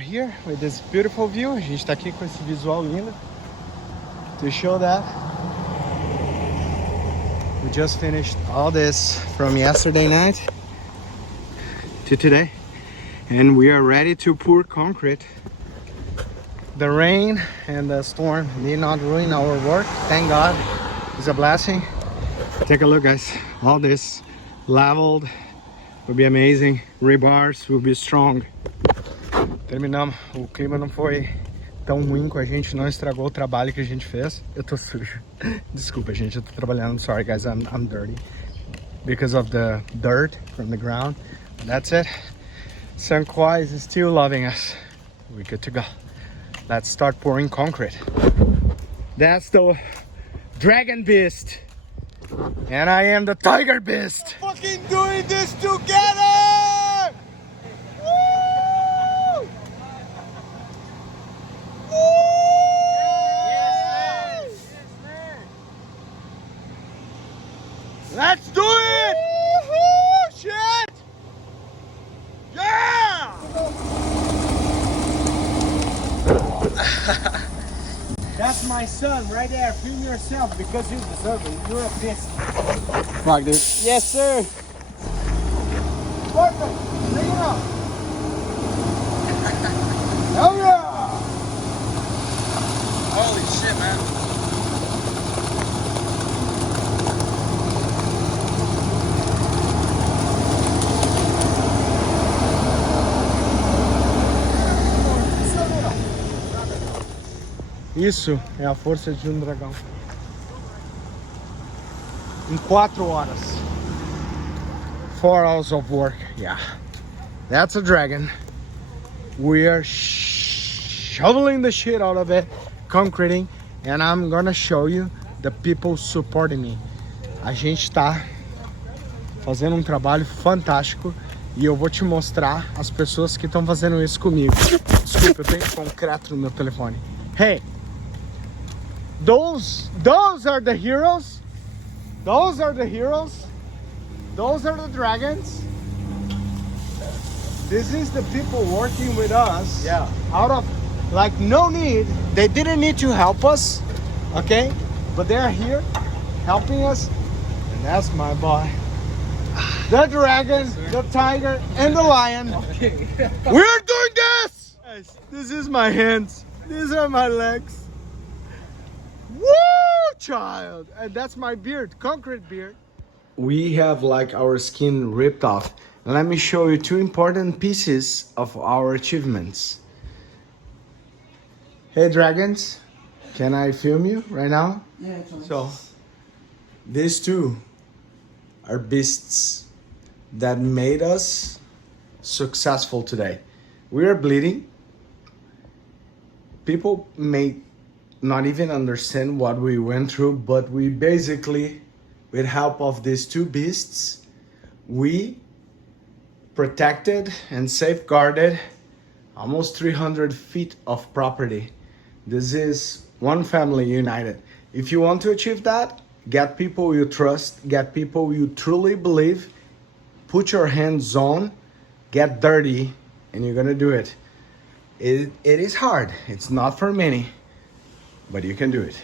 here with this beautiful view. A gente tá aqui com esse visual lindo. To show that we just finished all this from yesterday night to today, and we are ready to pour concrete. The rain and the storm did not ruin our work. Thank God. It's a blessing. Take a look, guys. All this leveled will be amazing. Rebars will be strong. Terminamos. O clima não foi tão ruim com a gente, não estragou o trabalho que a gente fez. Eu tô sujo. Desculpa, gente, eu tô trabalhando. I'm sorry, guys, I'm dirty because of the dirt from the ground. That's it. Coix is still loving us. We're good to go. Let's start pouring concrete. That's the dragon beast. And I am the tiger beast. We're fucking doing this together! Woo! Woo! Yes, man. Let's do it! Woo-hoo! Shit! Yeah! That's my son right there. Film yourself because you deserve it. You're a beast. Fuck, dude. Yes, sir. Perfect. Bring it up. Hell yeah! Holy shit, man. Isso é a força de um dragão. Em 4 horas. 4 hours of work. Yeah. That's a dragon. We are shoveling the shit out of it, concreting, and I'm gonna show you the people supporting me. A gente tá fazendo um trabalho fantástico e eu vou te mostrar as pessoas que estão fazendo isso comigo. Desculpa, eu tenho concreto no meu telefone. Hey! Those are the heroes. Those are the heroes. Those are the dragons. This is the people working with us. Yeah. Out of like no need. They didn't need to help us. Okay? But they're here helping us. And that's my boy. The dragon, the tiger, and the lion. Okay. We're doing this! Guys, this is my hands. These are my legs. Woo, child! And that's my beard, concrete beard. We have like our skin ripped off. Let me show you 2 important pieces of our achievements. Hey dragons, can I film you right now? Yeah, So, these 2 are beasts that made us successful today. We are bleeding. People may not even understand what we went through, but we basically, with help of these 2 beasts, we protected and safeguarded almost 300 feet of property. This is one family united. If you want to achieve that, get people you trust, get people you truly believe, put your hands on, get dirty, and you're gonna do it. It is hard. It's not for many, but you can do it.